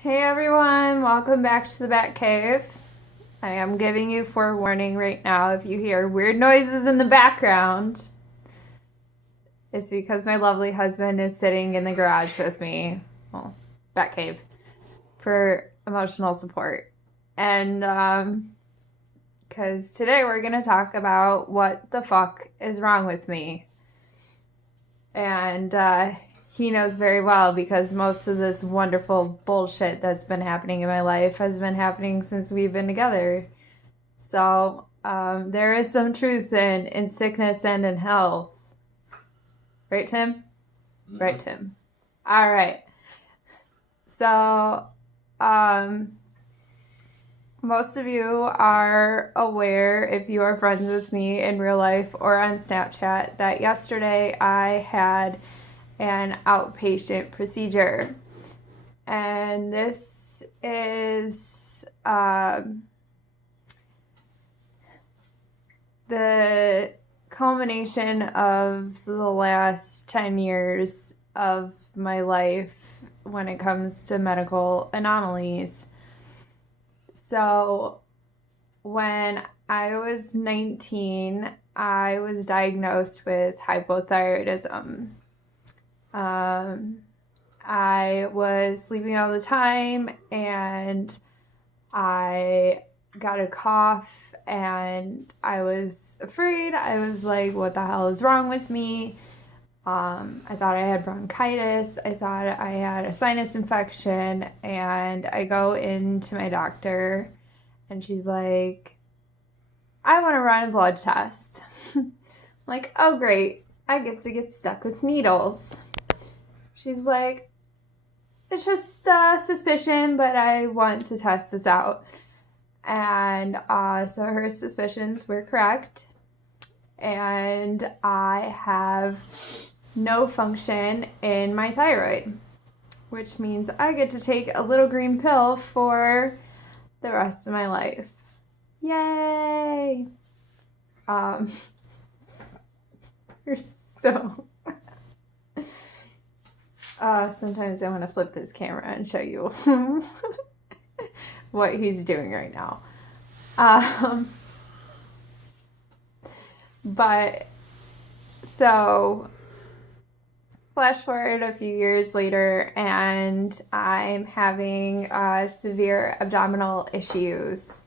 Hey everyone, welcome back to the Bat Cave. I am giving you forewarning right now if you hear weird noises in the background. It's because my lovely husband is sitting in the garage with me, well, Bat Cave, for emotional support. And because today we're going to talk about what the fuck is wrong with me. And he knows very well because most of this wonderful bullshit that's been happening in my life has been happening since we've been together. So there is some truth in sickness and in health. Right, Tim? Mm-hmm. Right, Tim. All right. So most of you are aware, if you are friends with me in real life or on Snapchat, that yesterday I had an outpatient procedure. And this is the culmination of the last 10 years of my life when it comes to medical anomalies. So when I was 19, I was diagnosed with hypothyroidism. I was sleeping all the time and I got a cough and I was afraid. I was like, what the hell is wrong with me? I thought I had bronchitis. I thought I had a sinus infection. And I go into my doctor and she's like, I want to run a blood test. I'm like, oh, great. I get to get stuck with needles. She's like, it's just a suspicion, but I want to test this out. And so her suspicions were correct. And I have no function in my thyroid, which means I get to take a little green pill for the rest of my life. Yay! You're so... sometimes I want to flip this camera and show you what he's doing right now. But so flash forward a few years later and I'm having severe abdominal issues,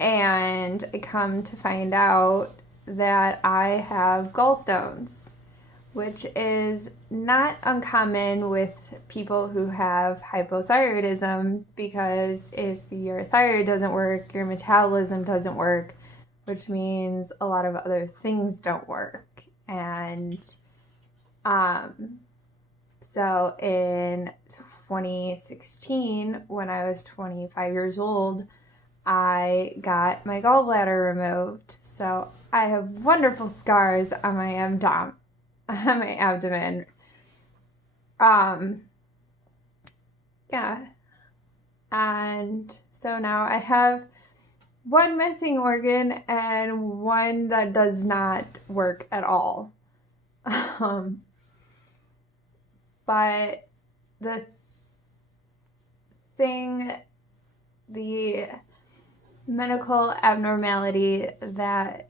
and I come to find out that I have gallstones, which is not uncommon with people who have hypothyroidism, because if your thyroid doesn't work, your metabolism doesn't work, which means a lot of other things don't work. And so in 2016, when I was 25 years old, I got my gallbladder removed. So I have wonderful scars on my abdomen. Yeah. And so now I have one missing organ and one that does not work at all. But the medical abnormality that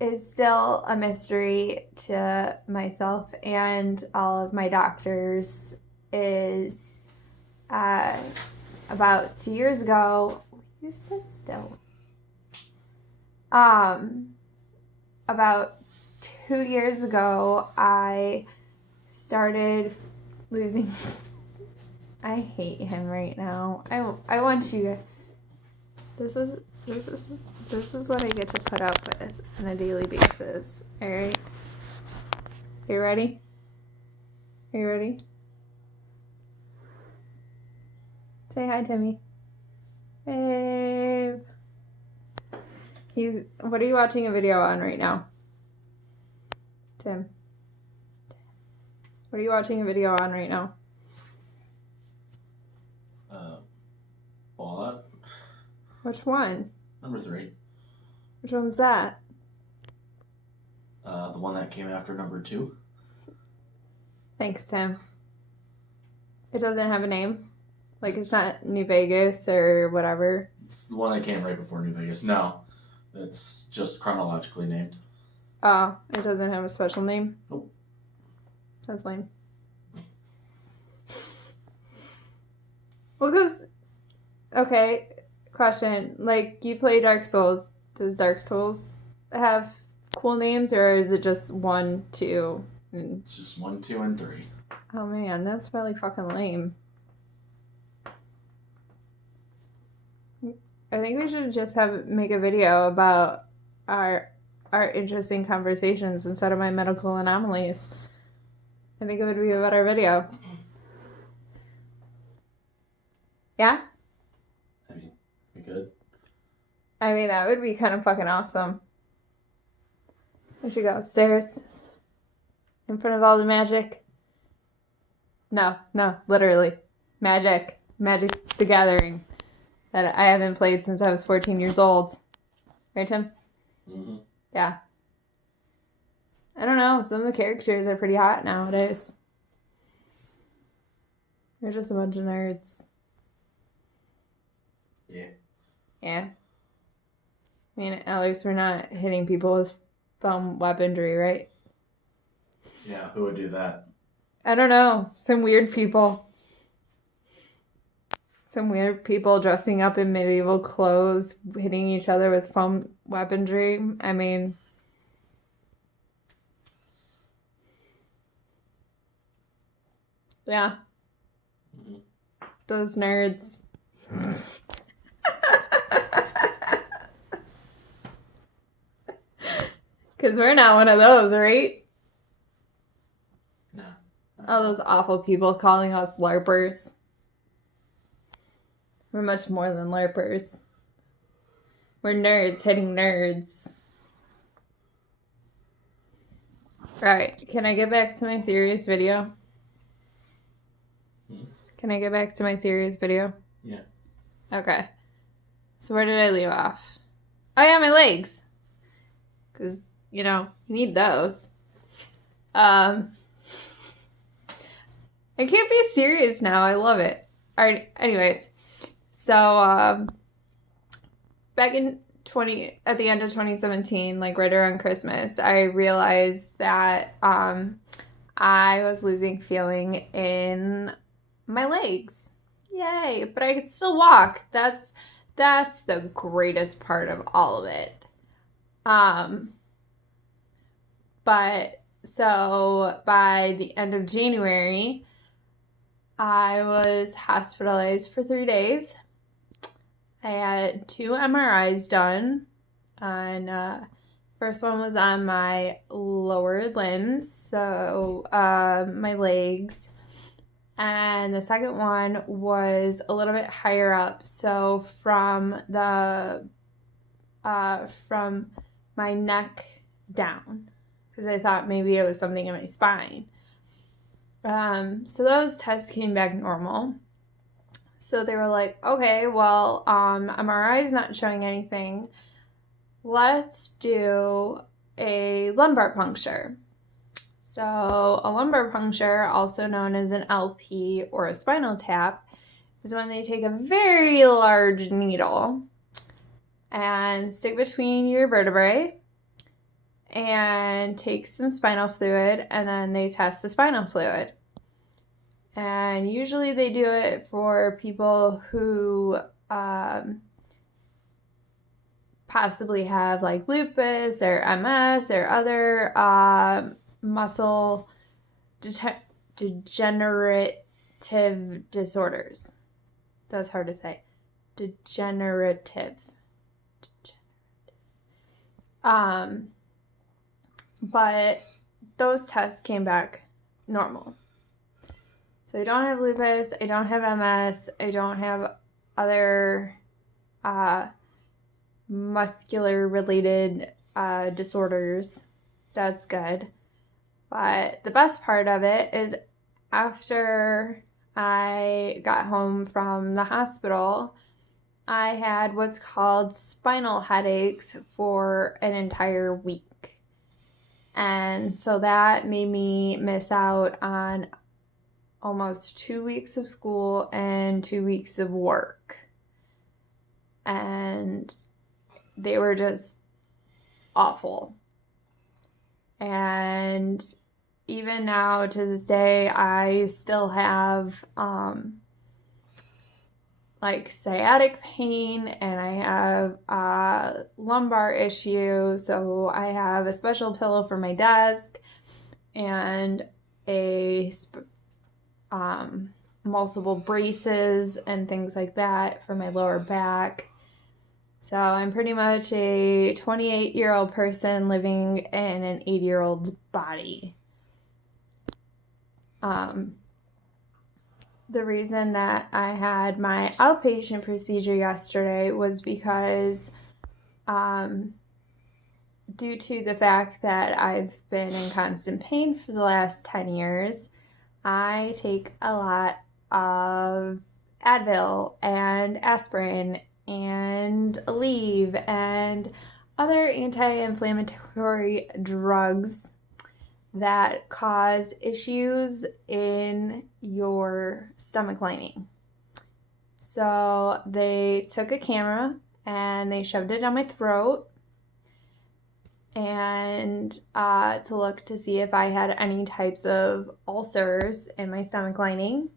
is still a mystery to myself and all of my doctors is about 2 years ago. You sit still. About 2 years ago, I started losing. I hate him right now. I want you. This is what I get to put up with on a daily basis. All right. You ready? Are you ready? Say hi, Timmy. Hey. What are you watching a video on right now? Tim. What are you watching a video on right now? Fallout. Which one? Number 3. Which one's that? The one that came after number 2. Thanks, Tim. It doesn't have a name? Like, it's not New Vegas or whatever? It's the one that came right before New Vegas. No, it's just chronologically named. Oh, it doesn't have a special name? Nope. That's lame. Well, because... Okay, question. Like, you play Dark Souls. Does Dark Souls have cool names, or is it just 1, 2? It's just 1, 2, and 3. Oh man, that's really fucking lame. I think we should just make a video about our interesting conversations instead of my medical anomalies. I think it would be a better video. Yeah? I mean, we could. I mean, that would be kind of fucking awesome. We should go upstairs in front of all the magic. No, literally. Magic the Gathering that I haven't played since I was 14 years old. Right, Tim? Mm-hmm. Yeah. I don't know. Some of the characters are pretty hot nowadays. They're just a bunch of nerds. Yeah. Yeah. I mean, at least we're not hitting people with foam weaponry, right? Yeah, who would do that? I don't know. Some weird people. Some weird people dressing up in medieval clothes, hitting each other with foam weaponry. I mean... Yeah. Mm-hmm. Those nerds. Because we're not one of those, right? No. All those awful people calling us LARPers. We're much more than LARPers. We're nerds hitting nerds. Alright, can I get back to my serious video? Can I get back to my serious video? Yeah. Okay. So where did I leave off? Oh yeah, my legs. Because, you need those. I can't be serious now. I love it. Alright, anyways. So, back at the end of 2017, like right around Christmas, I realized that I was losing feeling in my legs. Yay! But I could still walk. That's the greatest part of all of it. But so by the end of January, I was hospitalized for 3 days. I had 2 MRIs done. And first one was on my lower limbs, so my legs. And the second one was a little bit higher up, so from my neck down, because I thought maybe it was something in my spine. So those tests came back normal. So they were like, okay, well, MRI is not showing anything. Let's do a lumbar puncture. So a lumbar puncture, also known as an LP or a spinal tap, is when they take a very large needle and stick between your vertebrae and take some spinal fluid, and then they test the spinal fluid. And usually they do it for people who possibly have like lupus or MS or other muscle degenerative disorders. That's hard to say. Degenerative. But those tests came back normal. So I don't have lupus, I don't have MS, I don't have other muscular related disorders. That's good. But the best part of it is after I got home from the hospital, I had what's called spinal headaches for an entire week. And so that made me miss out on almost 2 weeks of school and 2 weeks of work. And they were just awful. And even now to this day, I still have like sciatic pain, and I have a lumbar issue. So I have a special pillow for my desk and a multiple braces and things like that for my lower back. So I'm pretty much a 28-year-old person living in an 80-year-old's body. The reason that I had my outpatient procedure yesterday was because due to the fact that I've been in constant pain for the last 10 years, I take a lot of Advil and aspirin and Aleve and other anti-inflammatory drugs that cause issues in your stomach lining. So they took a camera and they shoved it down my throat and to look to see if I had any types of ulcers in my stomach lining.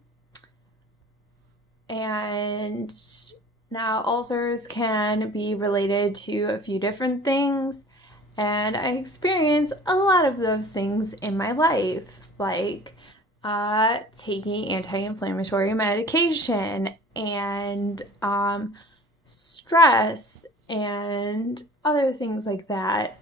And now ulcers can be related to a few different things, and I experience a lot of those things in my life, like taking anti-inflammatory medication and stress and other things like that.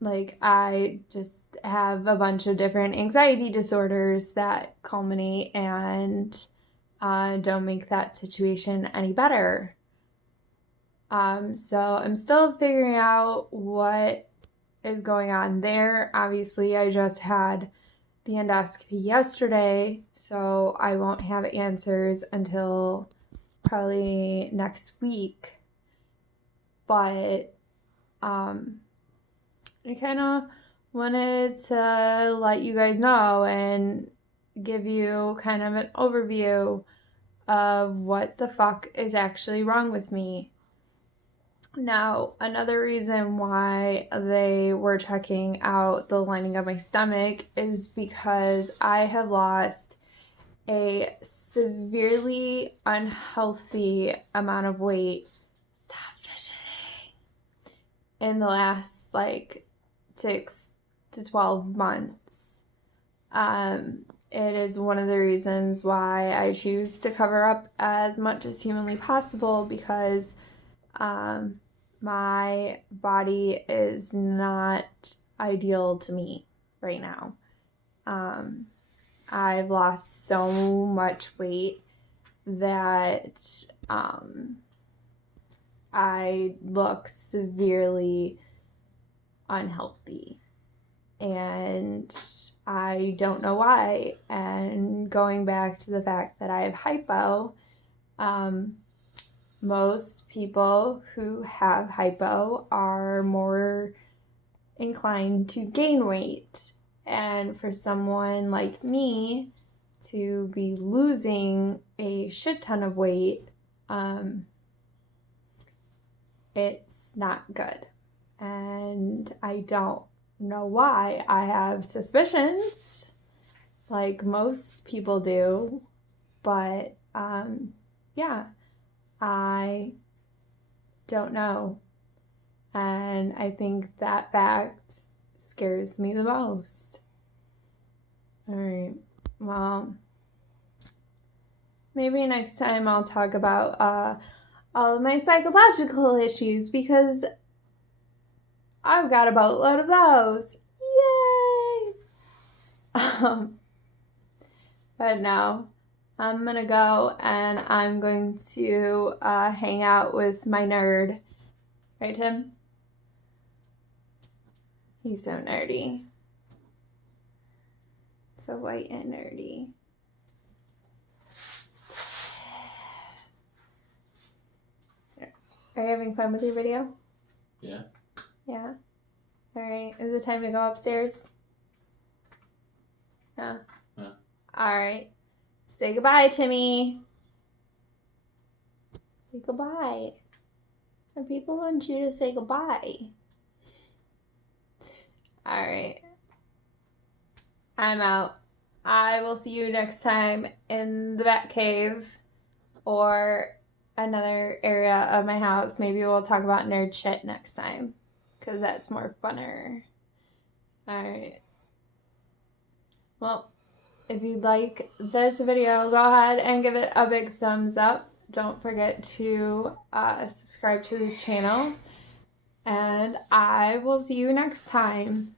Like I just have a bunch of different anxiety disorders that culminate and don't make that situation any better. So I'm still figuring out what is going on there. Obviously, I just had the endoscopy yesterday, so I won't have answers until probably next week. But I kind of wanted to let you guys know and give you kind of an overview of what the fuck is actually wrong with me. Now, another reason why they were checking out the lining of my stomach is because I have lost a severely unhealthy amount of weight. Stop fidgeting. In the last 6 to 12 months. It is one of the reasons why I choose to cover up as much as humanly possible, because my body is not ideal to me right now. I've lost so much weight that I look severely unhealthy, and I don't know why. And going back to the fact that I have hypo, most people who have hypo are more inclined to gain weight. And for someone like me to be losing a shit ton of weight, it's not good. And I don't know why. I have suspicions, like most people do, but yeah, I don't know. And I think that fact scares me the most. All right, well, maybe next time I'll talk about all of my psychological issues, because I've got a boatload of those. Yay! But no, I'm gonna go and I'm going to hang out with my nerd. Right, Tim? He's so nerdy. So white and nerdy. Are you having fun with your video? Yeah. Yeah. All right. Is it time to go upstairs? Yeah. Yeah. All right. Say goodbye, Timmy. Say goodbye. And people want you to say goodbye. All right. I'm out. I will see you next time in the Bat Cave or another area of my house. Maybe we'll talk about nerd shit next time because that's more funner. All right. Well, if you'd like this video, go ahead and give it a big thumbs up. Don't forget to subscribe to this channel. And I will see you next time.